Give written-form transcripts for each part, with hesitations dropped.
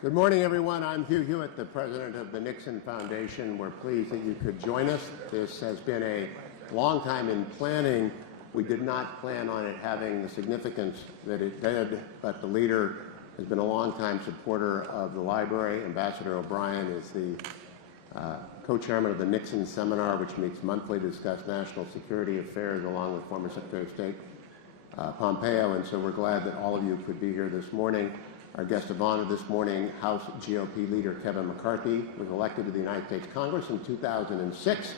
Good morning, everyone. I'm Hugh Hewitt, the president of the Nixon Foundation. We're pleased that you could join us. This has been a long time in planning. We did not plan on it having the significance that it did, but the leader has been a long-time supporter of the library. Ambassador O'Brien is the co-chairman of the Nixon Seminar, which meets monthly to discuss national security affairs, along with former Secretary of State Pompeo, and so we're glad that all of you could be here this morning. Our guest of honor this morning, House GOP leader Kevin McCarthy, was elected to the United States Congress in 2006.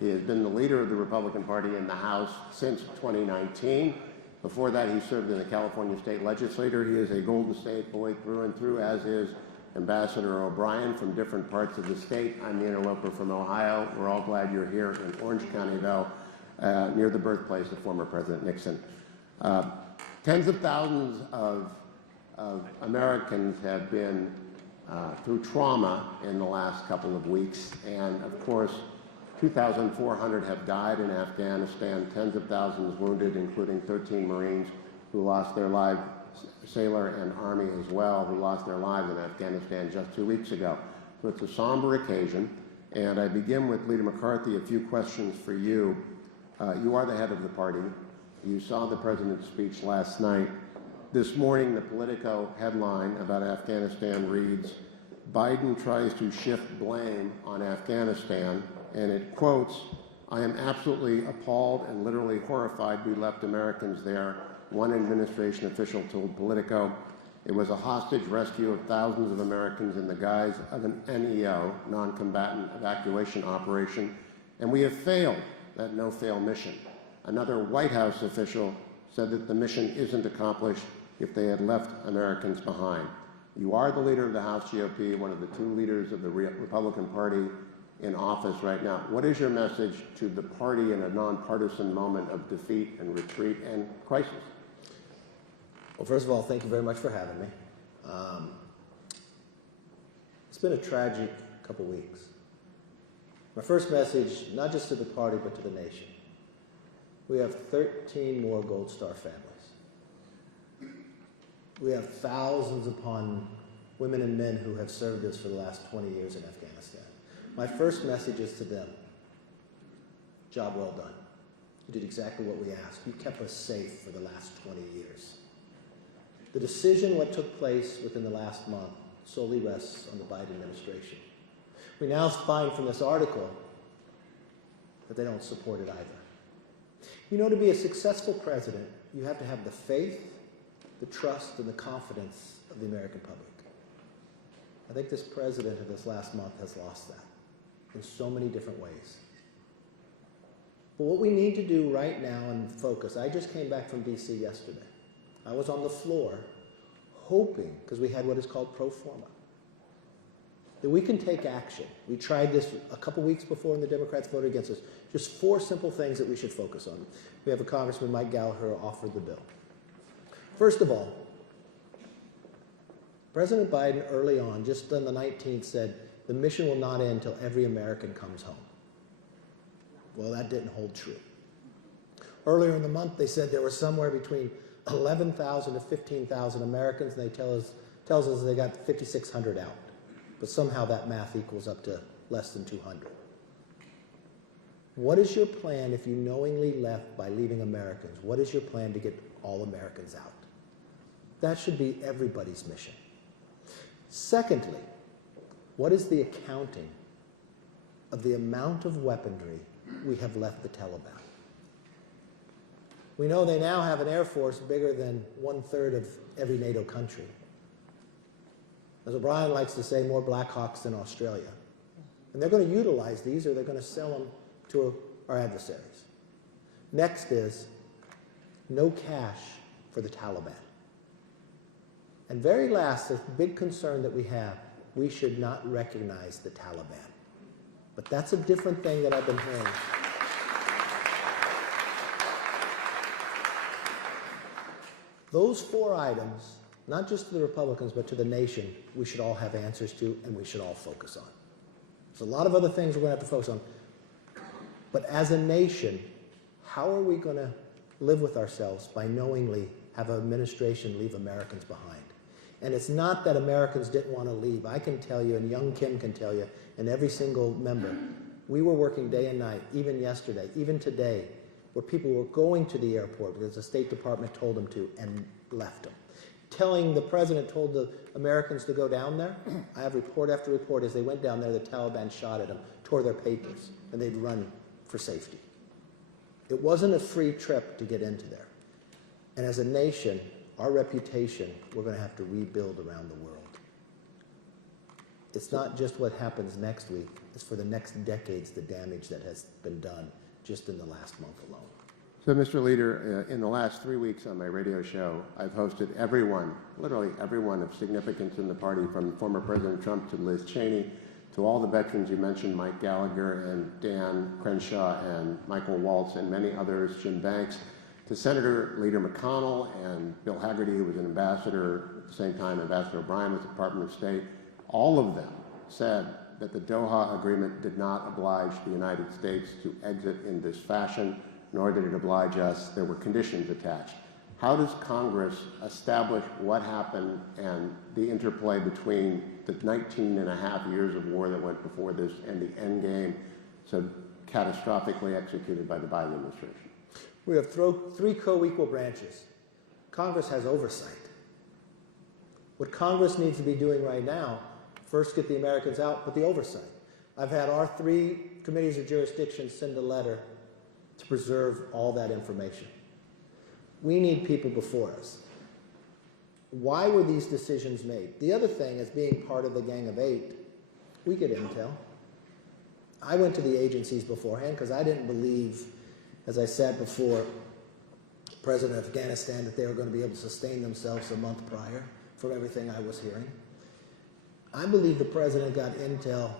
He has been the leader of the Republican Party in the House since 2019. Before that, he served in the California State Legislature. He is a Golden State boy through and through, as is Ambassador O'Brien from different parts of the state. I'm the interloper from Ohio. We're all glad you're here in Orange County, though, near the birthplace of former President Nixon. Tens of thousands of Americans have been through trauma in the last couple of weeks, and of course 2,400 have died in Afghanistan, tens of thousands wounded, including 13 Marines who lost their lives, sailor and Army as well, who lost their lives in Afghanistan just 2 weeks ago. So it's a somber occasion, and I begin with Leader McCarthy. A few questions for you. You are the head of the party. You saw the president's speech last night. This morning, the Politico headline about Afghanistan reads, "Biden tries to shift blame on Afghanistan," and it quotes, "I am absolutely appalled and literally horrified we left Americans there," one administration official told Politico. It was a hostage rescue of thousands of Americans in the guise of an NEO, non-combatant evacuation operation, and we have failed that no-fail mission. Another White House official said that the mission isn't accomplished if they had left Americans behind. You are the leader of the House GOP, one of the two leaders of the Republican Party in office right now. What is your message to the party in a nonpartisan moment of defeat and retreat and crisis? Well, first of all, thank you very much for having me. It's been a tragic couple weeks. My first message, not just to the party, but to the nation. We have 13 more Gold Star families. We have thousands upon women and men who have served us for the last 20 years in Afghanistan. My first message is to them. Job well done. You did exactly what we asked. You kept us safe for the last 20 years. The decision, what took place within the last month, solely rests on the Biden administration. We now find from this article that they don't support it either. You know, to be a successful president, you have to have the faith, the trust, and the confidence of the American public. I think this president of this last month has lost that in so many different ways. But what we need to do right now and focus, I just came back from D.C. yesterday. I was on the floor hoping, because we had what is called pro forma, that we can take action. We tried this a couple weeks before and the Democrats voted against us. Just 4 simple things that we should focus on. We have a Congressman, Mike Gallagher, who offered the bill. First of all, President Biden early on, just on the 19th, said the mission will not end until every American comes home. Well, that didn't hold true. Earlier in the month, they said there were somewhere between 11,000 to 15,000 Americans, and they tells us they got 5,600 out. But somehow that math equals up to less than 200. What is your plan if you knowingly left by leaving Americans? What is your plan to get all Americans out? That should be everybody's mission. Secondly, what is the accounting of the amount of weaponry we have left the Taliban? We know they now have an air force bigger than 1/3 of every NATO country. As O'Brien likes to say, more Black Hawks than Australia. And they're going to utilize these, or they're going to sell them to our adversaries. Next is no cash for the Taliban. And very last, the big concern that we have, we should not recognize the Taliban. But that's a different thing that I've been hearing. Those 4 items, not just to the Republicans, but to the nation, we should all have answers to, and we should all focus on. There's a lot of other things we're going to have to focus on. But as a nation, how are we going to live with ourselves by knowingly have an administration leave Americans behind? And it's not that Americans didn't want to leave. I can tell you, and young Kim can tell you, and every single member, we were working day and night, even yesterday, even today, where people were going to the airport because the State Department told them to and left them. The president told the Americans to go down there. I have report after report, as they went down there, the Taliban shot at them, tore their papers, and they'd run for safety. It wasn't a free trip to get into there. And as a nation, our reputation, we're going to have to rebuild around the world. It's not just what happens next week. It's for the next decades, the damage that has been done just in the last month alone. So, Mr. Leader, in the last 3 weeks on my radio show, I've hosted everyone, literally everyone of significance in the party, from former President Trump to Liz Cheney, to all the veterans you mentioned, Mike Gallagher and Dan Crenshaw and Michael Waltz and many others, Jim Banks, to Senator Leader McConnell and Bill Hagerty, who was an ambassador at the same time, Ambassador O'Brien with the Department of State. All of them said that the Doha Agreement did not oblige the United States to exit in this fashion, nor did it oblige us. There were conditions attached. How does Congress establish what happened and the interplay between the 19 and a half years of war that went before this and the end game so catastrophically executed by the Biden administration? We have three co-equal branches. Congress has oversight. What Congress needs to be doing right now, first get the Americans out, but the oversight. I've had our 3 committees of jurisdiction send a letter to preserve all that information. We need people before us. Why were these decisions made? The other thing is, being part of the Gang of 8, we get intel. I went to the agencies beforehand because I didn't believe, as I said before, President of Afghanistan, that they were going to be able to sustain themselves a month prior from everything I was hearing. I believe the president got intel,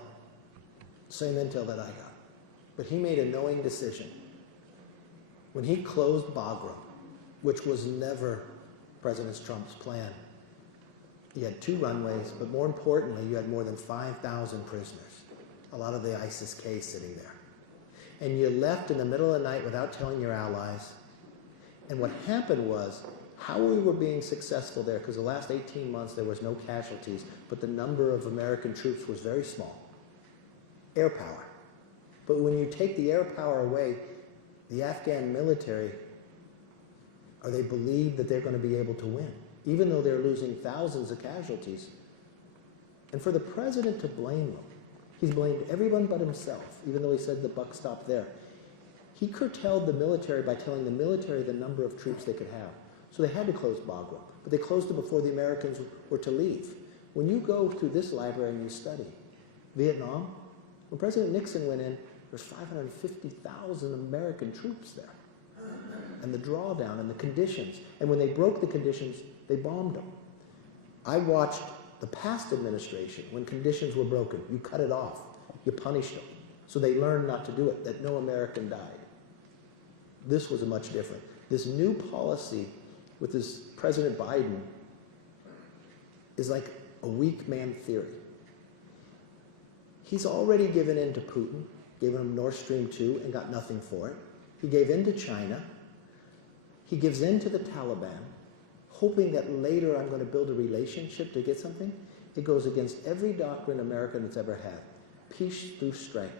same intel that I got. But he made a knowing decision. When he closed Bagram, which was never President Trump's plan, he had 2 runways, but more importantly, you had more than 5,000 prisoners, a lot of the ISIS-K sitting there. And you left in the middle of the night without telling your allies. And what happened was, how we were being successful there, because the last 18 months there was no casualties, but the number of American troops was very small. Air power. But when you take the air power away, the Afghan military, or they believe that they're going to be able to win, even though they're losing thousands of casualties. And for the president to blame them, he's blamed everyone but himself, even though he said the buck stopped there. He curtailed the military by telling the military the number of troops they could have. So they had to close Bagram, but they closed it before the Americans were to leave. When you go through this library and you study Vietnam, when President Nixon went in, there's 550,000 American troops there. And the drawdown and the conditions. And when they broke the conditions, they bombed them. I watched the past administration, when conditions were broken, you cut it off. You punished them. So they learned not to do it, that no American died. This was a much different. This new policy with this President Biden is like a weak man theory. He's already given in to Putin, given him Nord Stream 2 and got nothing for it. He gave in to China. He gives in to the Taliban, hoping that later I'm going to build a relationship to get something. It goes against every doctrine America has ever had. Peace through strength.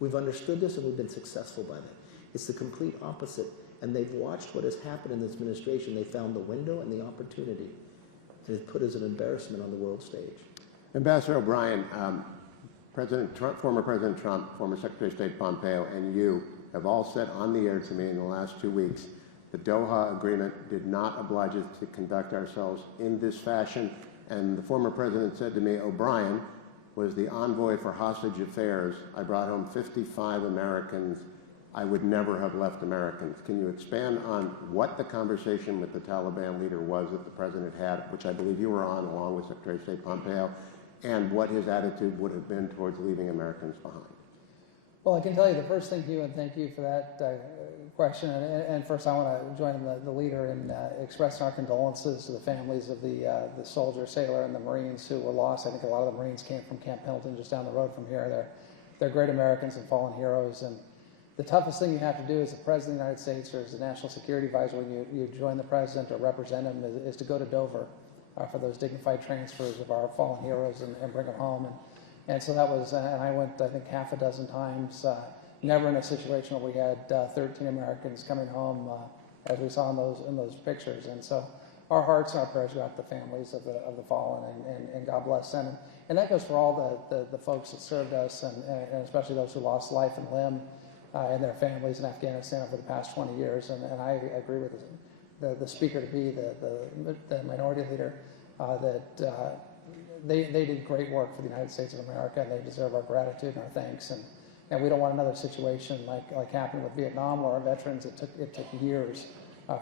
We've understood this and we've been successful by that. It's the complete opposite. And they've watched what has happened in this administration. They found the window and the opportunity. And it put as an embarrassment on the world stage. Ambassador O'Brien, President Trump, former President Trump, former Secretary of State Pompeo, and you have all said on the air to me in the last 2 weeks, the Doha Agreement did not oblige us to conduct ourselves in this fashion. And the former president said to me, O'Brien was the envoy for hostage affairs. I brought home 55 Americans. I would never have left Americans. Can you expand on what the conversation with the Taliban leader was that the president had, which I believe you were on along with Secretary of State Pompeo, and what his attitude would have been towards leaving Americans behind? Well, I can tell you the first thing, Hugh, and thank you for that question. And first, I want to join the leader in expressing our condolences to the families of the soldier, sailor, and the Marines who were lost. I think a lot of the Marines came from Camp Pendleton, just down the road from here. They're great Americans and fallen heroes. And the toughest thing you have to do as the President of the United States or as the National Security Advisor when you join the President or represent him is to go to Dover for those dignified transfers of our fallen heroes and bring them home. And so that was, and I went, I think, half a dozen times, never in a situation where we had 13 Americans coming home, as we saw in those pictures. And so our hearts and our prayers go out to the families of the fallen, and God bless them. And that goes for all the folks that served us, and especially those who lost life and limb and their families in Afghanistan over the past 20 years. And I agree with the speaker to be, the minority leader, that they did great work for the United States of America, and they deserve our gratitude and our thanks. And we don't want another situation like happened with Vietnam, where our veterans, it took years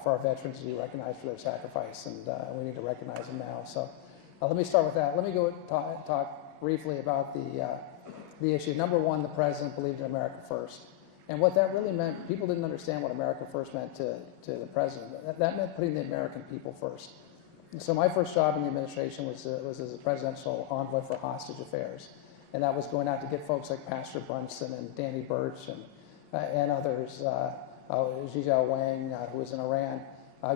for our veterans to be recognized for their sacrifice, and we need to recognize them now. So let me start with that. Let me go talk briefly about the issue. Number one, the president believed in America first. And what that really meant, people didn't understand what America first meant to the president. That meant putting the American people first. So my first job in the administration was as a presidential envoy for hostage affairs. And that was going out to get folks like Pastor Brunson and Danny Birch and others, Zhizhao Wang, who was in Iran,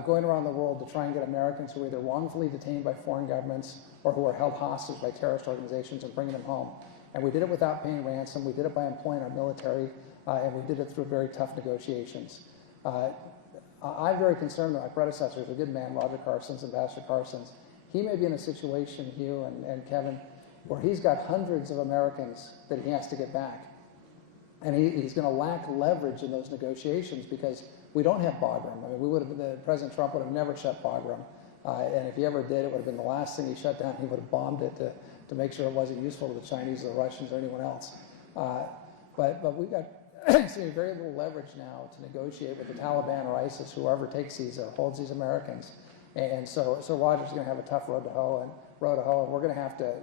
going around the world to try and get Americans who were either wrongfully detained by foreign governments or who were held hostage by terrorist organizations, and bringing them home. And we did it without paying ransom. We did it by employing our military, and we did it through very tough negotiations. I'm very concerned that my predecessors, a good man, Roger Carson's, Ambassador Carson's, he may be in a situation, Hugh and Kevin, where he's got hundreds of Americans that he has to get back. And he's going to lack leverage in those negotiations because we don't have Bagram. I mean, President Trump would have never shut Bagram. And if he ever did, it would have been the last thing he shut down. He would have bombed it to make sure it wasn't useful to the Chinese or the Russians or anyone else. But we've got very little leverage now to negotiate with the Taliban or ISIS, whoever takes these, holds these Americans. And so Roger's going to have a tough road to hoe, and we're going to have to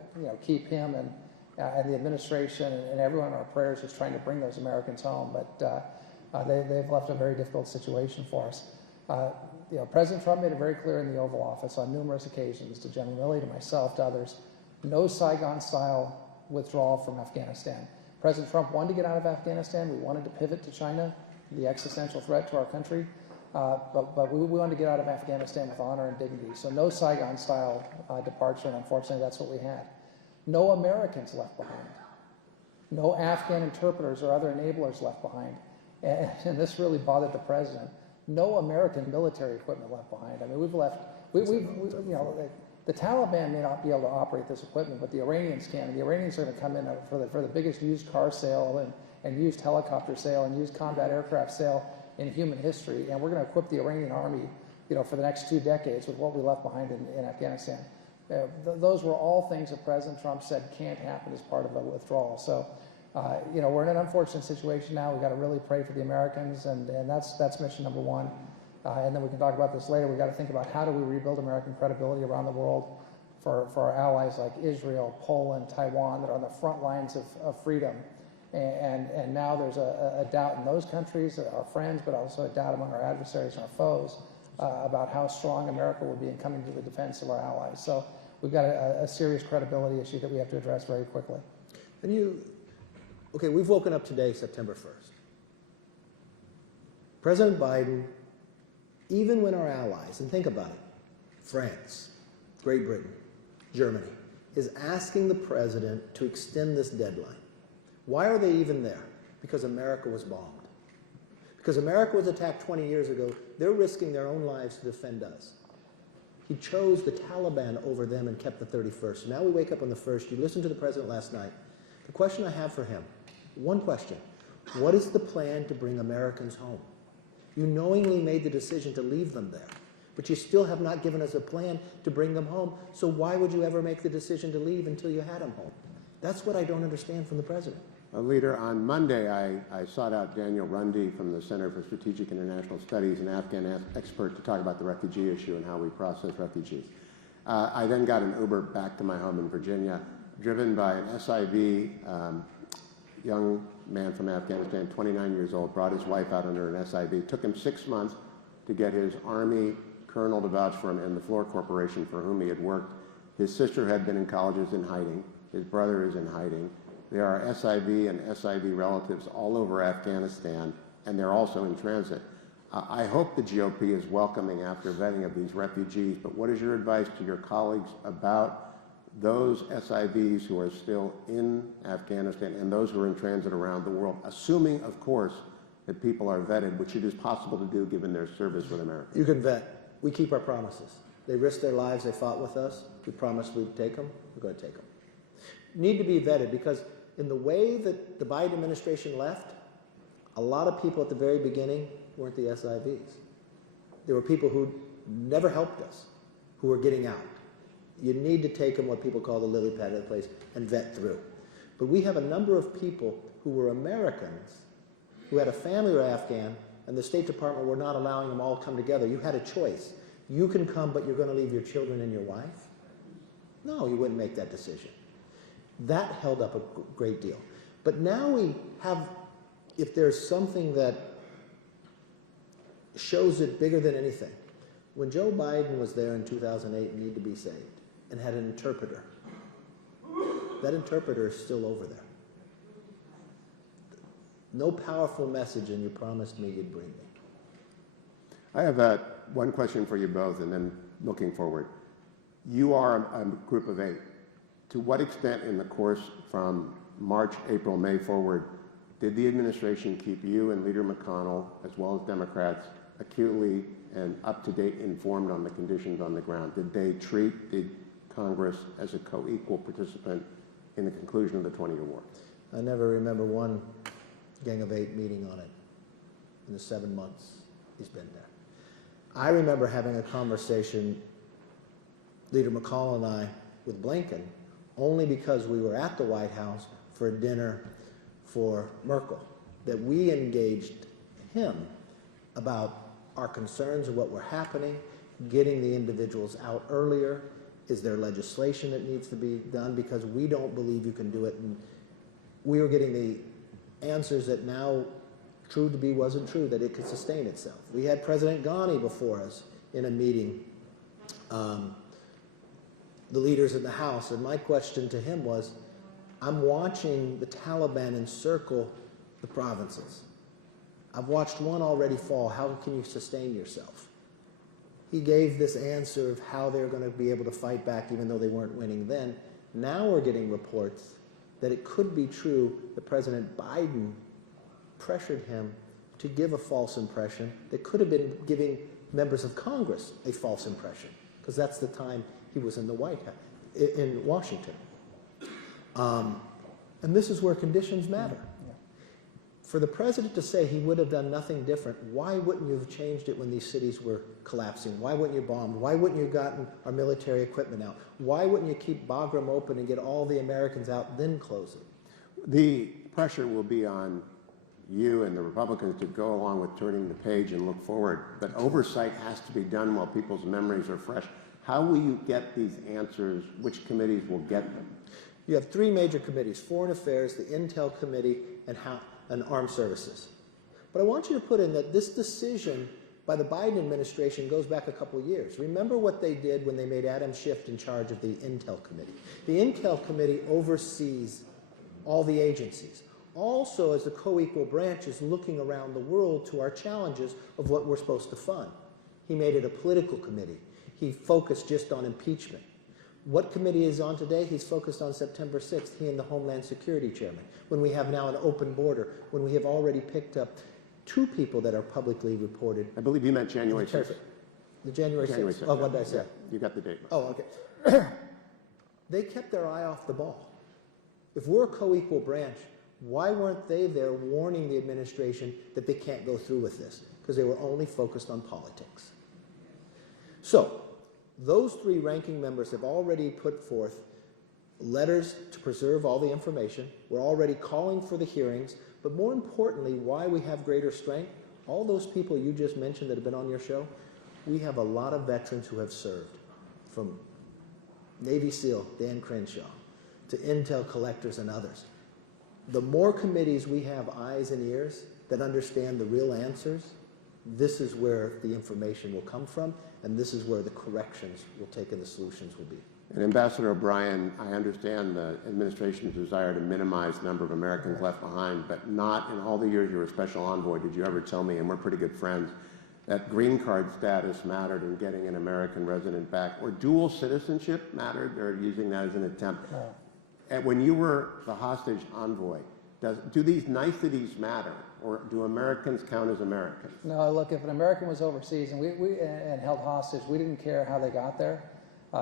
keep him and the administration and everyone in our prayers who's trying to bring those Americans home. But they've left a very difficult situation for us. President Trump made it very clear in the Oval Office on numerous occasions, to General Milley, to myself, to others, no Saigon-style withdrawal from Afghanistan. President Trump wanted to get out of Afghanistan. We wanted to pivot to China, the existential threat to our country. But we wanted to get out of Afghanistan with honor and dignity. So no Saigon-style departure, and unfortunately that's what we had. No Americans left behind. No Afghan interpreters or other enablers left behind. And this really bothered the president. No American military equipment left behind. I mean, we've left, the Taliban may not be able to operate this equipment, but the Iranians can. And the Iranians are going to come in for the biggest used car sale and used helicopter sale and used combat aircraft sale in human history. And we're going to equip the Iranian army, for the next 2 decades with what we left behind in Afghanistan. Those were all things that President Trump said can't happen as part of the withdrawal. So, we're in an unfortunate situation now. We've got to really pray for the Americans, and that's mission number one. And then we can talk about this later. We've got to think about how do we rebuild American credibility around the world for our allies like Israel, Poland, Taiwan, that are on the front lines of freedom. And now there's a doubt in those countries, our friends, but also a doubt among our adversaries and our foes about how strong America will be in coming to the defense of our allies. So we've got a serious credibility issue that we have to address very quickly. And we've woken up today, September 1st. President Biden, even when our allies, and think about it, France, Great Britain, Germany, is asking the president to extend this deadline. Why are they even there? Because America was bombed. Because America was attacked 20 years ago, they're risking their own lives to defend us. He chose the Taliban over them and kept the 31st. So now we wake up on the 1st. You listened to the president last night. The question I have for him, one question: what is the plan to bring Americans home? You knowingly made the decision to leave them there, but you still have not given us a plan to bring them home. So why would you ever make the decision to leave until you had them home? That's what I don't understand from the president. Leader, on Monday, I sought out Daniel Runde from the Center for Strategic International Studies, an Afghan expert, to talk about the refugee issue and how we process refugees. I then got an Uber back to my home in Virginia, driven by an SIV young man from Afghanistan, 29 years old, brought his wife out under an SIV. It took him 6 months to get his Army colonel to vouch for him and the Floor Corporation for whom he had worked. His sister had been in colleges in hiding. His brother is in hiding. There are SIV and SIV relatives all over Afghanistan, and they're also in transit. I hope the GOP is welcoming after vetting of these refugees, but what is your advice to your colleagues about those SIVs who are still in Afghanistan and those who are in transit around the world, assuming, of course, that people are vetted, which it is possible to do given their service with America? You can vet. We keep our promises. They risked their lives. They fought with us. We promised we'd take them. We're going to take them. Need to be vetted because in the way that the Biden administration left, a lot of people at the very beginning weren't the SIVs. There were people who never helped us, who were getting out. You need to take them, what people call the lily pad of the place, and vet through. But we have a number of people who were Americans, who had a family or Afghan, and the State Department were not allowing them all to come together. You had a choice. You can come, but you're going to leave your children and your wife? No, you wouldn't make that decision. That held up a great deal. But now we have, if there's something that shows it bigger than anything, when Joe Biden was there in 2008 and needed to be saved and had an interpreter, that interpreter is still over there. No powerful message, and you promised me you'd bring me. I have one question for you both, and then looking forward. You are a group of 8. To what extent in the course from March, April, May forward did the administration keep you and Leader McConnell, as well as Democrats, acutely and up-to-date informed on the conditions on the ground? Did they treat the Congress as a co-equal participant in the conclusion of the 20-year war? I never remember one Gang of 8 meeting on it in the 7 months he's been there. I remember having a conversation, Leader McConnell and I, with Blinken, only because we were at the White House for a dinner for Merkel, that we engaged him about our concerns of what were happening, getting the individuals out earlier. Is there legislation that needs to be done? Because we don't believe you can do it. And we were getting the answers that now true to be wasn't true, that it could sustain itself. We had President Ghani before us in a meeting, the leaders in the House, and my question to him was, I'm watching the Taliban encircle the provinces. I've watched one already fall. How can you sustain yourself? He gave this answer of how they're going to be able to fight back even though they weren't winning then. Now we're getting reports that it could be true that President Biden pressured him to give a false impression that could have been giving members of Congress a false impression, because that's the time he was in the White House, in Washington. And this is where conditions matter. For the president to say he would have done nothing different, why wouldn't you have changed it when these cities were collapsing? Why wouldn't you bomb? Why wouldn't you have gotten our military equipment out? Why wouldn't you keep Bagram open and get all the Americans out, then close it? The pressure will be on you and the Republicans to go along with turning the page and look forward, but oversight has to be done while people's memories are fresh. How will you get these answers? Which committees will get them? You have 3 major committees: Foreign Affairs, the Intel Committee, and Armed Services. But I want you to put in that this decision by the Biden administration goes back a couple years. Remember what they did when they made Adam Schiff in charge of the Intel Committee. The Intel Committee oversees all the agencies. Also, as a co-equal branch, is looking around the world to our challenges of what we're supposed to fund. He made it a political committee. He focused just on impeachment. What committee is on today? He's focused on September 6th, he and the Homeland Security Chairman, when we have now an open border, when we have already picked up 2 people that are publicly reported. I believe you meant January 6th. The January 6th. Oh, what did I say? Yeah, you got the date right. Oh, okay. They kept their eye off the ball. If we're a co-equal branch, why weren't they there warning the administration that they can't go through with this? Because they were only focused on politics. So, those 3 ranking members have already put forth letters to preserve all the information. We're already calling for the hearings. But more importantly, why we have greater strength, all those people you just mentioned that have been on your show, we have a lot of veterans who have served, from Navy SEAL Dan Crenshaw to Intel collectors and others. The more committees we have eyes and ears that understand the real answers, this is where the information will come from, and this is where the corrections will take and the solutions will be. And Ambassador O'Brien, I understand the administration's desire to minimize the number of Americans left behind, but not in all the years you were special envoy did you ever tell me, and we're pretty good friends, that green card status mattered in getting an American resident back, or dual citizenship mattered. They're using that as an attempt. And when you were the hostage envoy, do these niceties matter, or do Americans count as Americans? No, look, if an American was overseas and held hostage, we didn't care how they got there.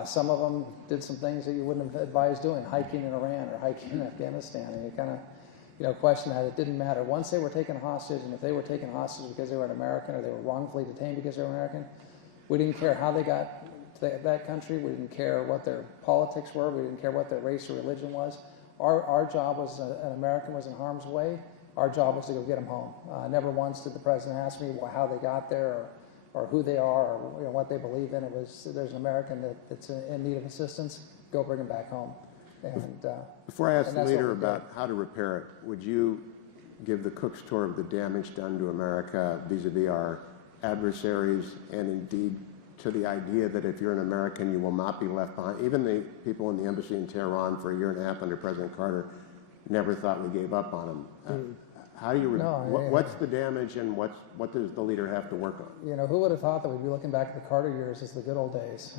Some of them did some things that you wouldn't have advised doing, hiking in Iran or hiking in Afghanistan, and you kind of, question that. It didn't matter. Once they were taken hostage, and if they were taken hostage because they were an American or they were wrongfully detained because they were American, we didn't care how they got to that country. We didn't care what their politics were. We didn't care what their race or religion was. Our job was, an American was in harm's way, our job was to go get them home. Never once did the president ask me how they got there or who they are or what they believe in. It was, there's an American that's in need of assistance, go bring him back home. And before I ask the leader about how to repair it, would you give the Cook's tour of the damage done to America vis-a-vis our adversaries, and indeed to the idea that if you're an American, you will not be left behind? Even the people in the embassy in Tehran for a year and a half under President Carter never thought we gave up on them. How do you? What's the damage, and what does the leader have to work on? Who would have thought that we'd be looking back at the Carter years as the good old days?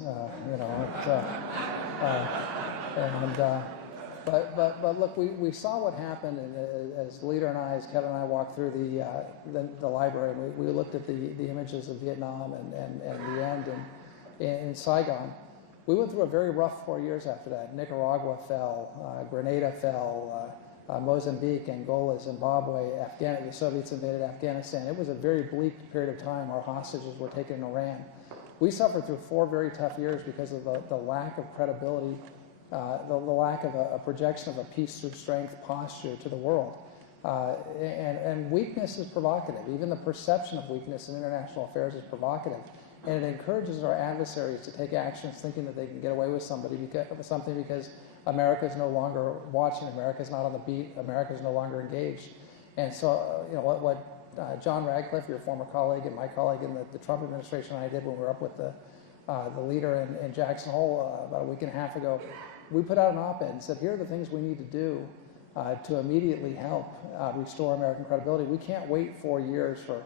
But look, we saw what happened, and as the leader and I, as Kevin and I walked through the library, we looked at the images of Vietnam and the end in Saigon. We went through a very rough 4 years after that. Nicaragua fell, Grenada fell, Mozambique, Angola, Zimbabwe, the Soviets invaded Afghanistan. It was a very bleak period of time. Our hostages were taken in Iran. We suffered through 4 very tough years because of the lack of credibility, the lack of a projection of a peace through strength posture to the world. And weakness is provocative. Even the perception of weakness in international affairs is provocative. And it encourages our adversaries to take actions thinking that they can get away with something because America is no longer watching, America is not on the beat, America is no longer engaged. And so, what John Radcliffe, your former colleague, and my colleague in the Trump administration and I did when we were up with the leader in Jackson Hole about a week and a half ago, we put out an op-ed and said, here are the things we need to do to immediately help restore American credibility. We can't wait 4 years for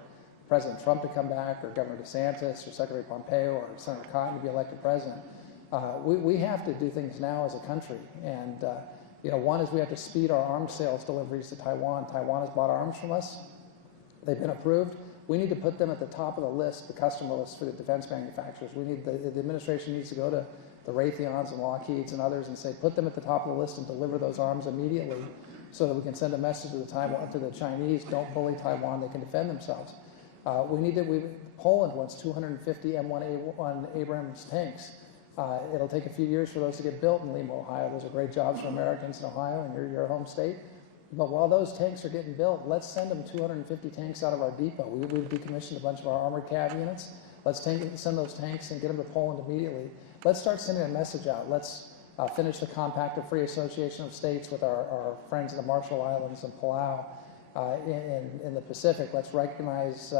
President Trump to come back, or Governor DeSantis, or Secretary Pompeo, or Senator Cotton to be elected president. We have to do things now as a country. And one is we have to speed our arms sales deliveries to Taiwan. Taiwan has bought arms from us. They've been approved. We need to put them at the top of the list, the customer list for the defense manufacturers. The administration needs to go to the Raytheons and Lockheeds and others and say, put them at the top of the list and deliver those arms immediately so that we can send a message to the Chinese, don't bully Taiwan, they can defend themselves. Poland wants 250 M1A1 Abrams tanks. It'll take a few years for those to get built in Lima, Ohio. Those are great jobs for Americans in Ohio and your home state. But while those tanks are getting built, let's send them 250 tanks out of our depot. We've decommissioned a bunch of our armored cav units. Let's send those tanks and get them to Poland immediately. Let's start sending a message out. Let's finish the Compact of Free Association of States with our friends in the Marshall Islands and Palau in the Pacific. Let's recognize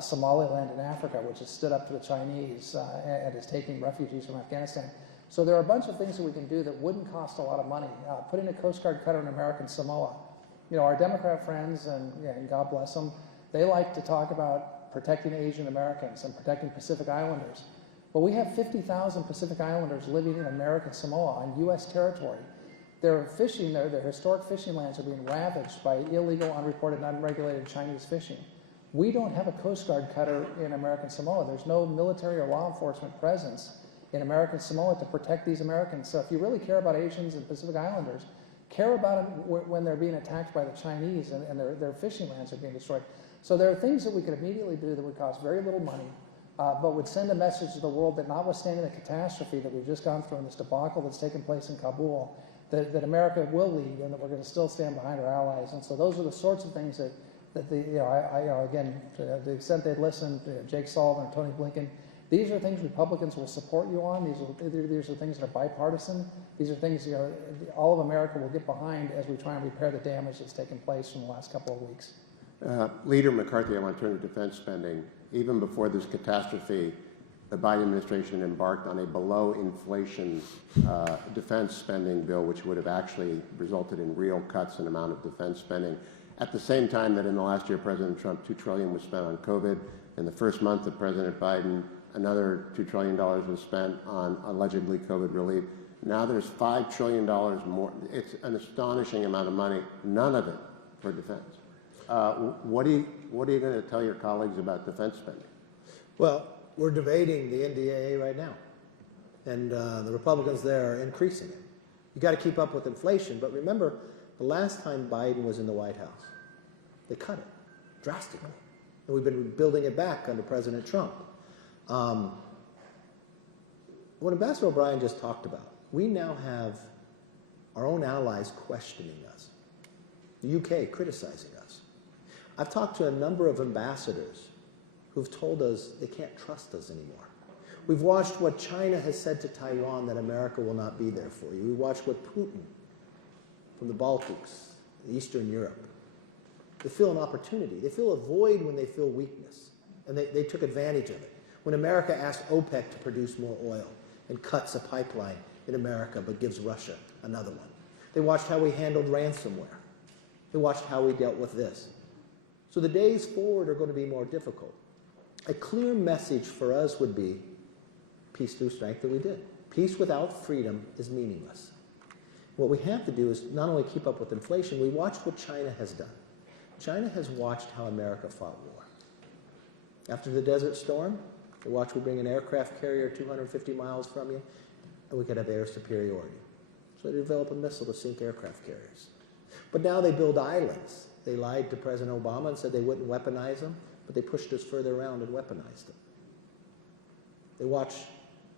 Somaliland in Africa, which has stood up to the Chinese and is taking refugees from Afghanistan. So there are a bunch of things that we can do that wouldn't cost a lot of money. Putting a Coast Guard cutter in American Samoa. Our Democrat friends, and God bless them, they like to talk about protecting Asian Americans and protecting Pacific Islanders. But we have 50,000 Pacific Islanders living in American Samoa on U.S. territory. Their fishing, their historic fishing lands are being ravaged by illegal, unreported, and unregulated Chinese fishing. We don't have a Coast Guard cutter in American Samoa. There's no military or law enforcement presence in American Samoa to protect these Americans. So if you really care about Asians and Pacific Islanders, care about them when they're being attacked by the Chinese and their fishing lands are being destroyed. So there are things that we could immediately do that would cost very little money, but would send a message to the world that notwithstanding the catastrophe that we've just gone through in this debacle that's taken place in Kabul, that America will lead and that we're going to still stand behind our allies. And so those are the sorts of things that again, to the extent they'd listen, Jake Sullivan or Tony Blinken, these are things Republicans will support you on. These are things that are bipartisan. These are things all of America will get behind as we try and repair the damage that's taken place from the last couple of weeks. Leader McCarthy, I want to turn to defense spending. Even before this catastrophe, the Biden administration embarked on a below-inflation defense spending bill, which would have actually resulted in real cuts in amount of defense spending. at the same time that in the last year, President Trump, $2 trillion was spent on COVID. In the first month of President Biden, another $2 trillion was spent on allegedly COVID relief. Now there's $5 trillion more. It's an astonishing amount of money, none of it for defense. What are you going to tell your colleagues about defense spending? Well, we're debating the NDAA right now, and the Republicans there are increasing it. You got to keep up with inflation, but remember, the last time Biden was in the White House, they cut it drastically, and we've been building it back under President Trump. What Ambassador O'Brien just talked about, we now have our own allies questioning us, the UK criticizing us. I've talked to a number of ambassadors who've told us they can't trust us anymore. We've watched what China has said to Taiwan, that America will not be there for you. We watched what Putin from the Baltics, Eastern Europe, they feel an opportunity. They feel a void when they feel weakness, and they took advantage of it. When America asked OPEC to produce more oil and cuts a pipeline in America but gives Russia another one. They watched how we handled ransomware. They watched how we dealt with this. So the days forward are going to be more difficult. A clear message for us would be peace through strength that we did. Peace without freedom is meaningless. What we have to do is not only keep up with inflation, we watched what China has done. China has watched how America fought war. After the Desert Storm, they watched we bring an aircraft carrier 250 miles from you, and we could have air superiority. So they develop a missile to sink aircraft carriers. But now they build islands. They lied to President Obama and said they wouldn't weaponize them, but they pushed us further around and weaponized them. They watch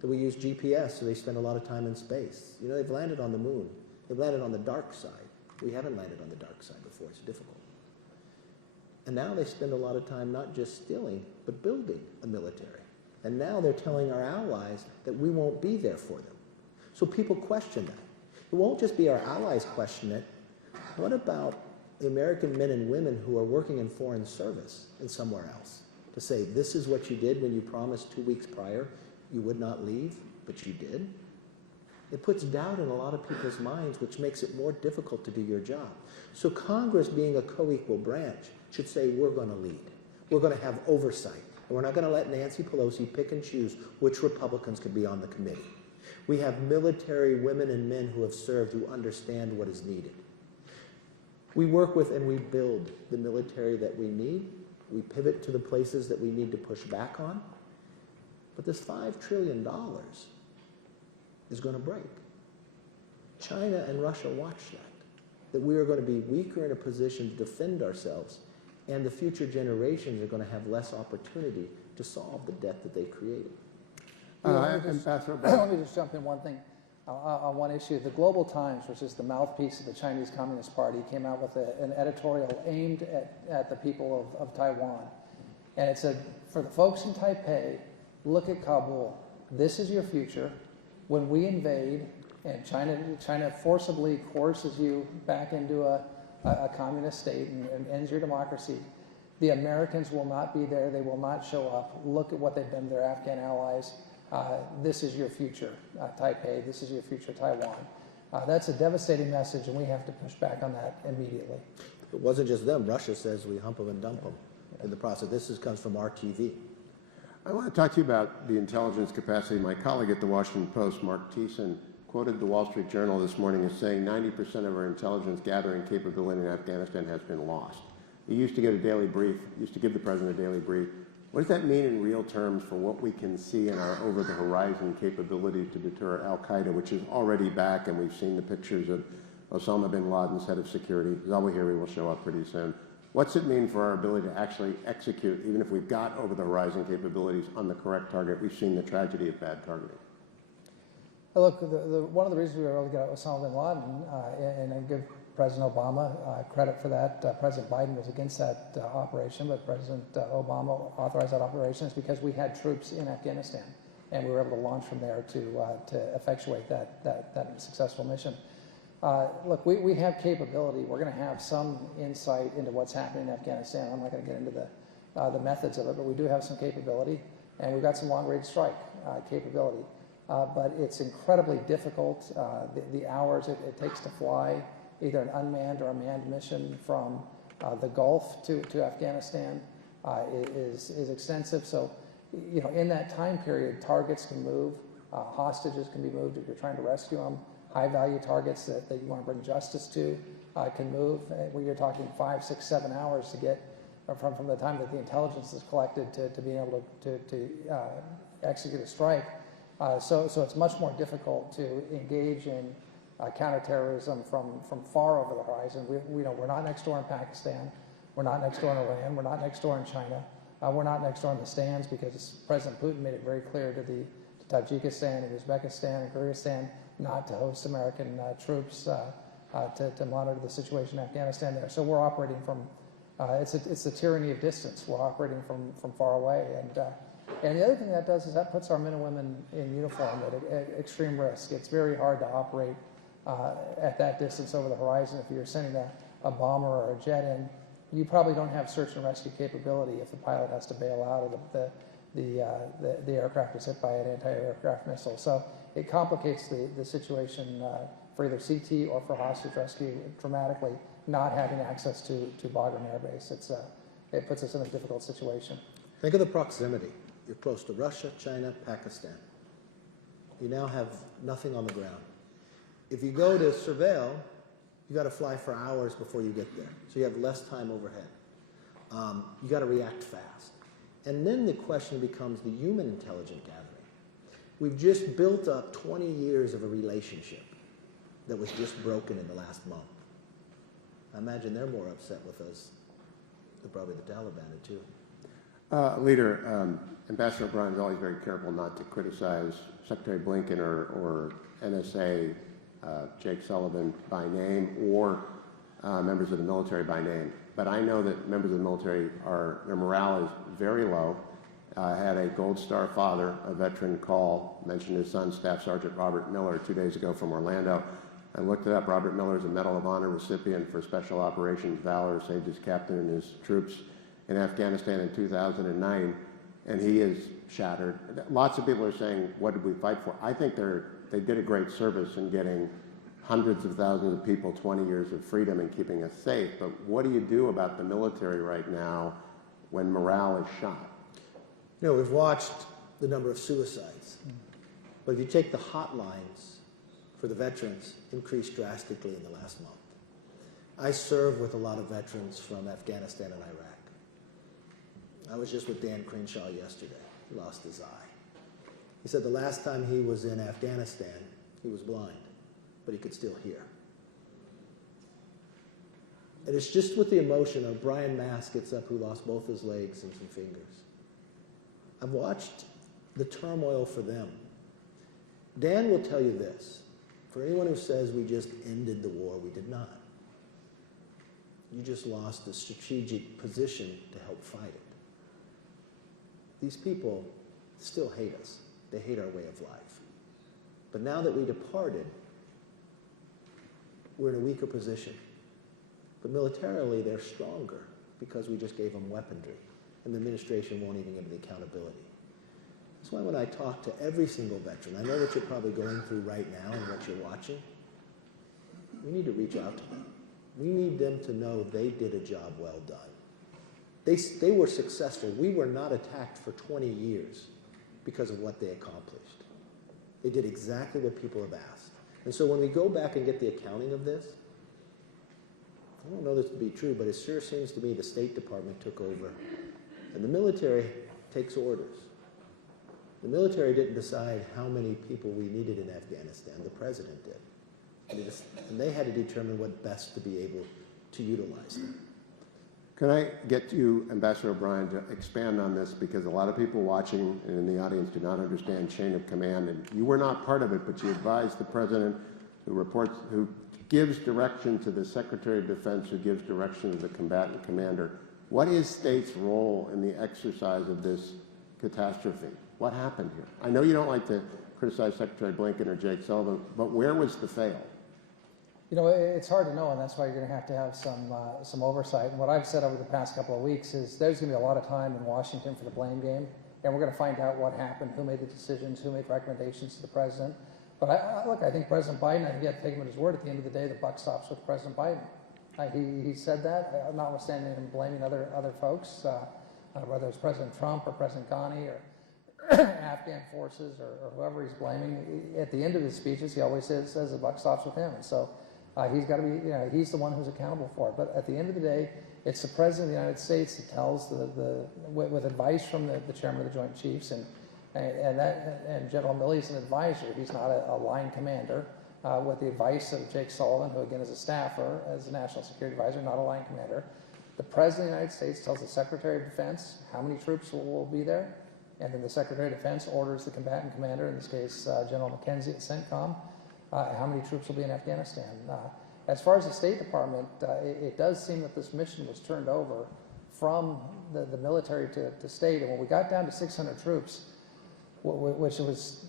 that we use GPS, so they spend a lot of time in space. You know, they've landed on the moon. They've landed on the dark side. We haven't landed on the dark side before. It's difficult. And now they spend a lot of time not just stealing, but building a military. And now they're telling our allies that we won't be there for them. So people question that. It won't just be our allies question it. What about the American men and women who are working in foreign service and somewhere else to say, this is what you did when you promised 2 weeks prior you would not leave, but you did? It puts doubt in a lot of people's minds, which makes it more difficult to do your job. So Congress, being a co-equal branch, should say, we're going to lead. We're going to have oversight. And we're not going to let Nancy Pelosi pick and choose which Republicans could be on the committee. We have military women and men who have served, who understand what is needed. We work with and we build the military that we need. We pivot to the places that we need to push back on. But this $5 trillion is going to break. China and Russia watch that we are going to be weaker in a position to defend ourselves, and the future generations are going to have less opportunity to solve the debt that they created. Let me just jump in one thing on one issue. The Global Times, which is the mouthpiece of the Chinese Communist Party, came out with an editorial aimed at the people of Taiwan. And it said, for the folks in Taipei, look at Kabul. This is your future. When we invade and China forcibly coerces you back into a communist state and ends your democracy, the Americans will not be there. They will not show up. Look at what they've done to their Afghan allies. This is your future, Taipei. This is your future, Taiwan. That's a devastating message, and we have to push back on that immediately. It wasn't just them. Russia says we hump them and dump them in the process. This comes from RTV. I want to talk to you about the intelligence capacity. My colleague at the Washington Post, Mark Thiessen, quoted the Wall Street Journal this morning as saying 90% of our intelligence gathering capability in Afghanistan has been lost. He used to get a daily brief, used to give the president a daily brief. What does that mean in real terms for what we can see in our over-the-horizon capability to deter al-Qaeda, which is already back, and we've seen the pictures of Osama bin Laden's head of security. Zawahiri will show up pretty soon. What's it mean for our ability to actually execute, even if we've got over-the-horizon capabilities on the correct target? We've seen the tragedy of bad targeting. Look, one of the reasons we were able to get Osama bin Laden, and I give President Obama credit for that. President Biden was against that operation, but President Obama authorized that operation is because we had troops in Afghanistan, and we were able to launch from there to effectuate that successful mission. Look, we have capability. We're going to have some insight into what's happening in Afghanistan. I'm not going to get into the methods of it, but we do have some capability, and we've got some long-range strike capability. But it's incredibly difficult. The hours it takes to fly either an unmanned or a manned mission from The Gulf to Afghanistan is extensive. So, in that time period, targets can move, hostages can be moved if you're trying to rescue them. High-value targets that you want to bring justice to can move. Where you're talking 5, 6, 7 hours to get from the time that the intelligence is collected to being able to execute a strike. So it's much more difficult to engage in counterterrorism from far over the horizon. We're not next door in Pakistan. We're not next door in Iran. We're not next door in China. We're not next door in the stands because President Putin made it very clear to Tajikistan and Uzbekistan and Kyrgyzstan not to host American troops to monitor the situation in Afghanistan there. So we're operating from, it's the tyranny of distance. We're operating from far away. And the other thing that does is that puts our men and women in uniform at extreme risk. It's very hard to operate at that distance over the horizon. If you're sending a bomber or a jet in, you probably don't have search and rescue capability if the pilot has to bail out or the aircraft is hit by an anti-aircraft missile. So it complicates the situation for either CT or for hostage rescue dramatically, not having access to Bagram Air Base. It puts us in a difficult situation. Think of the proximity. You're close to Russia, China, Pakistan. You now have nothing on the ground. If you go to surveil, you got to fly for hours before you get there. So you have less time overhead. You got to react fast. And then the question becomes the human intelligence gathering. We've just built up 20 years of a relationship that was just broken in the last month. I imagine they're more upset with us than probably the Taliban are too. Leader, Ambassador O'Brien's always very careful not to criticize Secretary Blinken or NSA, Jake Sullivan by name, or members of the military by name. But I know that members of the military their morale is very low. I had a Gold Star father, a veteran, call, mentioned his son, Staff Sergeant Robert Miller, 2 days ago from Orlando. I looked it up. Robert Miller is a Medal of Honor recipient for Special Operations Valor, saved his captain and his troops in Afghanistan in 2009, and he is shattered. Lots of people are saying, what did we fight for? I think they did a great service in getting hundreds of thousands of people 20 years of freedom and keeping us safe. But what do you do about the military right now when morale is shot? We've watched the number of suicides. But if you take the hotlines for the veterans, increased drastically in the last month. I serve with a lot of veterans from Afghanistan and Iraq. I was just with Dan Crenshaw yesterday. He lost his eye. He said the last time he was in Afghanistan, he was blind, but he could still hear. And it's just with the emotion of Brian Mass gets up, who lost both his legs and some fingers. I've watched the turmoil for them. Dan will tell you this. For anyone who says we just ended the war, we did not. You just lost the strategic position to help fight it. These people still hate us. They hate our way of life. But now that we departed, we're in a weaker position. But militarily, they're stronger because we just gave them weaponry. And the administration won't even give them the accountability. That's why when I talk to every single veteran, I know what you're probably going through right now and what you're watching. We need to reach out to them. We need them to know they did a job well done. They were successful. We were not attacked for 20 years because of what they accomplished. They did exactly what people have asked. And so when we go back and get the accounting of this, I don't know this to be true, but it sure seems to me the State Department took over. And the military takes orders. The military didn't decide how many people we needed in Afghanistan. The president did. And they had to determine what best to be able to utilize them. Can I get you, Ambassador O'Brien, to expand on this? Because a lot of people watching and in the audience do not understand chain of command. And you were not part of it, but you advised the president who gives direction to the Secretary of Defense, who gives direction to the combatant commander. What is state's role in the exercise of this catastrophe? What happened here? I know you don't like to criticize Secretary Blinken or Jake Sullivan, but where was the fail? It's hard to know, and that's why you're going to have some oversight. And what I've said over the past couple of weeks is there's going to be a lot of time in Washington for the blame game, and we're going to find out what happened, who made the decisions, who made recommendations to the president. But I think President Biden, I think you have to take him at his word. At the end of the day, the buck stops with President Biden. He said that, notwithstanding him blaming other folks, whether it's President Trump or President Ghani or Afghan forces or whoever he's blaming. At the end of his speeches, he always says the buck stops with him, and so he's got to be, he's the one who's accountable for it. But at the end of the day, it's the President of the United States that tells with advice from the Chairman of the Joint Chiefs and General Milley's an advisor. He's not a line commander. With the advice of Jake Sullivan, who again is a staffer, as a National Security Advisor, not a line commander. The President of the United States tells the Secretary of Defense how many troops will be there, and then the Secretary of Defense orders the combatant commander, in this case General McKenzie at CENTCOM, how many troops will be in Afghanistan. As far as the State Department, it does seem that this mission was turned over from the military to state, and when we got down to 600 troops, which was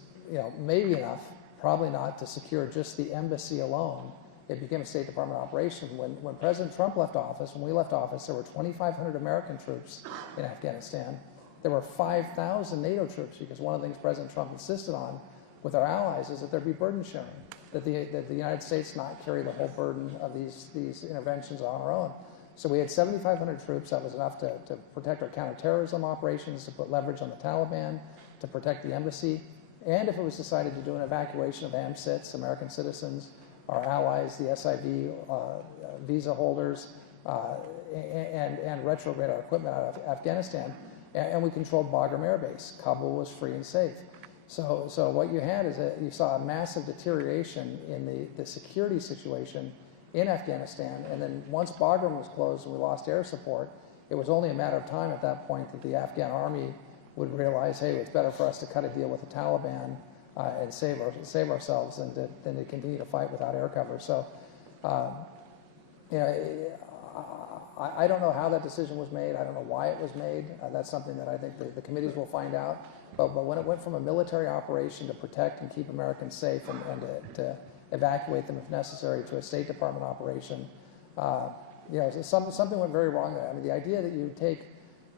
maybe enough, probably not, to secure just the embassy alone, it became a State Department operation. When President Trump left office, when we left office, there were 2,500 American troops in Afghanistan. There were 5,000 NATO troops, because one of the things President Trump insisted on with our allies is that there be burden sharing, that the United States not carry the whole burden of these interventions on our own. So we had 7,500 troops. That was enough to protect our counterterrorism operations, to put leverage on the Taliban, to protect the embassy. And if it was decided to do an evacuation of AMCITs, American citizens, our allies, the SIV visa holders, and retrograde our equipment out of Afghanistan, and we controlled Bagram Air Base. Kabul was free and safe. So what you had is that you saw a massive deterioration in the security situation in Afghanistan, and then once Bagram was closed and we lost air support, it was only a matter of time at that point that the Afghan army would realize, hey, it's better for us to cut a deal with the Taliban and save ourselves than to continue to fight without air cover. So, I don't know how that decision was made. I don't know why it was made. That's something that I think the committees will find out. But when it went from a military operation to protect and keep Americans safe and to evacuate them if necessary to a State Department operation, something went very wrong there. I mean, the idea that you take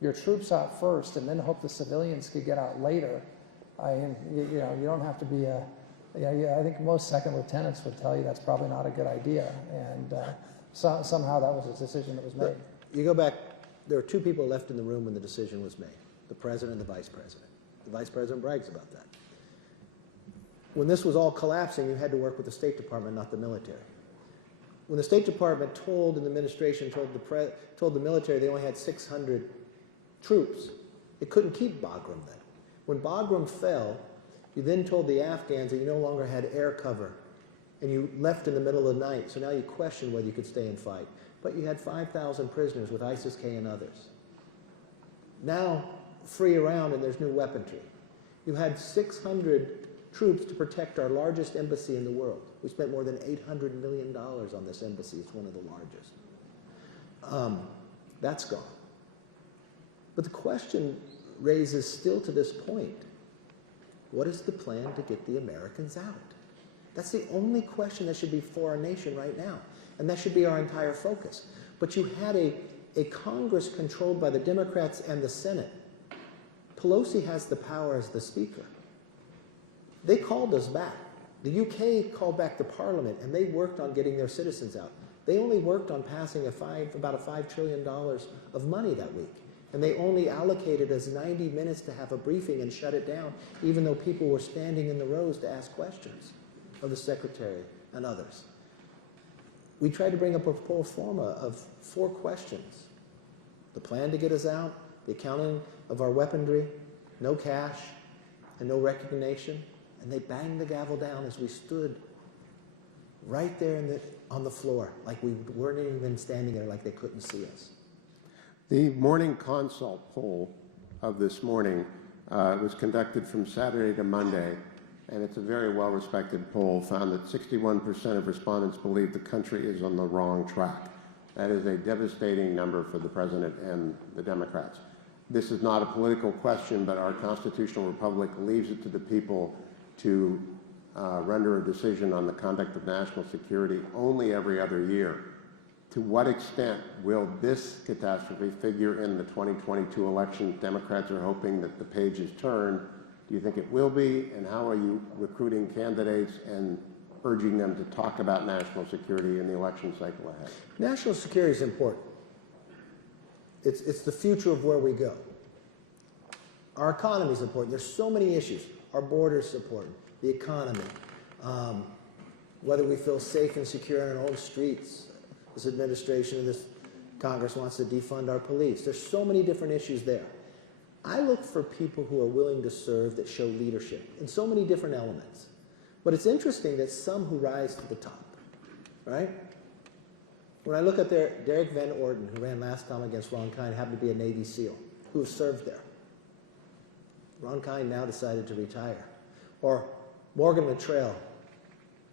your troops out first and then hope the civilians could get out later, you don't have to be I think most second lieutenants would tell you that's probably not a good idea, and somehow that was a decision that was made. You go back, there were two people left in the room when the decision was made, the President and the Vice President. The Vice President brags about that. When this was all collapsing, you had to work with the State Department, not the military. When the State Department told, and the administration told the military they only had 600 troops, it couldn't keep Bagram then. When Bagram fell, you then told the Afghans that you no longer had air cover, and you left in the middle of the night, so now you question whether you could stay and fight. But you had 5,000 prisoners with ISIS-K and others. Now, free around, and there's new weaponry. You had 600 troops to protect our largest embassy in the world. We spent more than $800 million on this embassy. It's one of the largest. That's gone. But the question raises still to this point, what is the plan to get the Americans out? That's the only question that should be for our nation right now. And that should be our entire focus. But you had a Congress controlled by the Democrats and the Senate. Pelosi has the power as the Speaker. They called us back. The UK called back the Parliament, and they worked on getting their citizens out. They only worked on passing about $5 trillion of money that week. And they only allocated us 90 minutes to have a briefing and shut it down, even though people were standing in the rows to ask questions of the Secretary and others. We tried to bring up a pro forma of 4 questions. The plan to get us out, the accounting of our weaponry, no cash, and no recognition. And they banged the gavel down as we stood right there on the floor, like we weren't even standing there, like they couldn't see us. The morning consult poll of this morning was conducted from Saturday to Monday, and it's a very well-respected poll, found that 61% of respondents believe the country is on the wrong track. That is a devastating number for the President and the Democrats. This is not a political question, but our constitutional republic leaves it to the people to render a decision on the conduct of national security only every other year. To what extent will this catastrophe figure in the 2022 election? Democrats are hoping that the page is turned. Do you think it will be? And how are you recruiting candidates and urging them to talk about national security in the election cycle ahead? National security is important. It's the future of where we go. Our economy is important. There's so many issues. Our borders is important. The economy. Whether we feel safe and secure in our own streets. This administration and this Congress wants to defund our police. There's so many different issues there. I look for people who are willing to serve that show leadership in so many different elements. But it's interesting that some who rise to the top, right? When I look at there, Derek Van Orden, who ran last time against Ron Kind, happened to be a Navy SEAL who has served there. Ron Kind now decided to retire. Or Morgan Luttrell,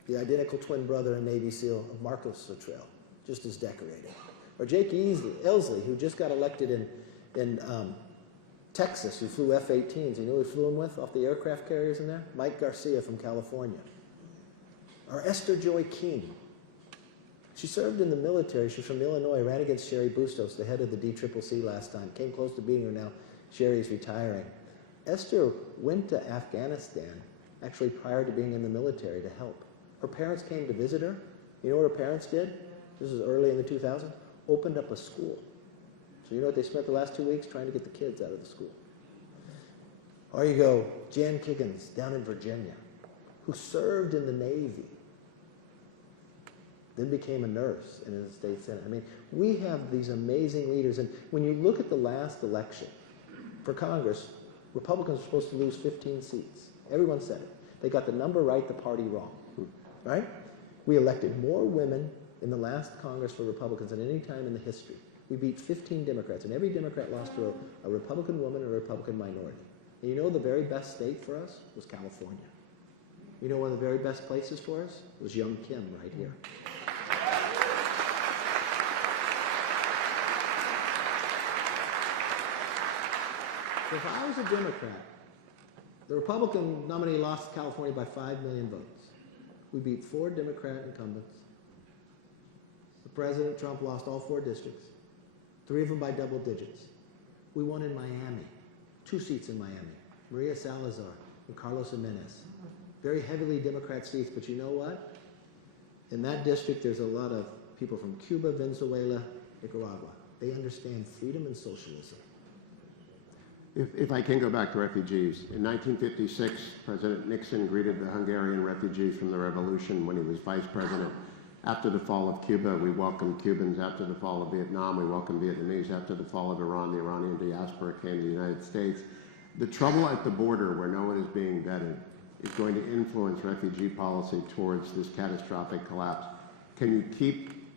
the identical twin brother and Navy SEAL of Marcus Luttrell, just as decorating. Or Jake Elsley, who just got elected in Texas, who flew F-18s. You know who he flew them with off the aircraft carriers in there? Mike Garcia from California. Or Esther Joy Keene. She served in the military. She's from Illinois, ran against Sherry Bustos, the head of the DCCC last time. Came close to beating her now. Sherry's retiring. Esther went to Afghanistan, actually prior to being in the military, to help. Her parents came to visit her. You know what her parents did? This was early in the 2000s. Opened up a school. So you know what they spent the last 2 weeks? Trying to get the kids out of the school. Or you go, Jan Kiggins down in Virginia, who served in the Navy, then became a nurse in the state senate. I mean, we have these amazing leaders. And when you look at the last election for Congress, Republicans were supposed to lose 15 seats. Everyone said it. They got the number right, the party wrong. Right? We elected more women in the last Congress for Republicans than any time in the history. We beat 15 Democrats, and every Democrat lost to a Republican woman or a Republican minority. And you know the very best state for us was California. You know one of the very best places for us was Young Kim right here. If I was a Democrat, the Republican nominee lost California by 5 million votes. We beat 4 Democrat incumbents. The President Trump lost all 4 districts. 3 of them by double digits. We won in Miami, 2 seats in Miami. Maria Salazar and Carlos Jimenez. Very heavily Democrat seats, but you know what? In that district, there's a lot of people from Cuba, Venezuela, Nicaragua. They understand freedom and socialism. If I can go back to refugees, in 1956, President Nixon greeted the Hungarian refugees from the revolution when he was vice president. After the fall of Cuba, we welcomed Cubans. After the fall of Vietnam, we welcomed Vietnamese. After the fall of Iran, the Iranian diaspora came to the United States. The trouble at the border, where no one is being vetted, is going to influence refugee policy towards this catastrophic collapse. Can you keep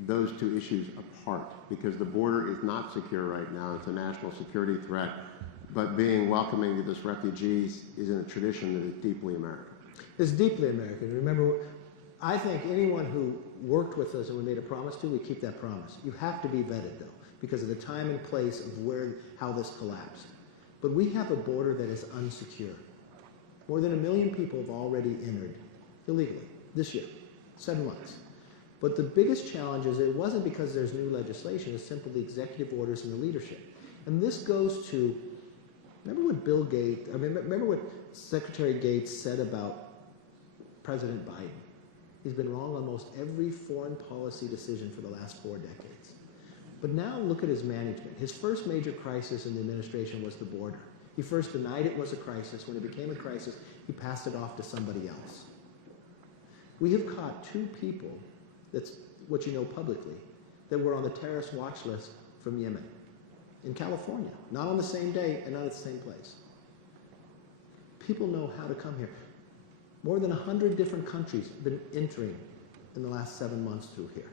those 2 issues apart? Because the border is not secure right now. It's a national security threat. But being welcoming to this refugees is in a tradition that is deeply American. It's deeply American. Remember, I think anyone who worked with us and we made a promise to, we keep that promise. You have to be vetted, though, because of the time and place of how this collapsed. But we have a border that is unsecure. More than 1 million people have already entered illegally this year, 7 months. But the biggest challenge is it wasn't because there's new legislation, it's simply the executive orders and the leadership. And this goes to, remember what Secretary Gates said about President Biden? He's been wrong on most every foreign policy decision for the last 4 decades. But now look at his management. His first major crisis in the administration was the border. He first denied it was a crisis. When it became a crisis, he passed it off to somebody else. We have caught 2 people, that's what you know publicly, that were on the terrorist watch list from Yemen in California. Not on the same day and not at the same place. People know how to come here. More than 100 different countries have been entering in the last 7 months through here.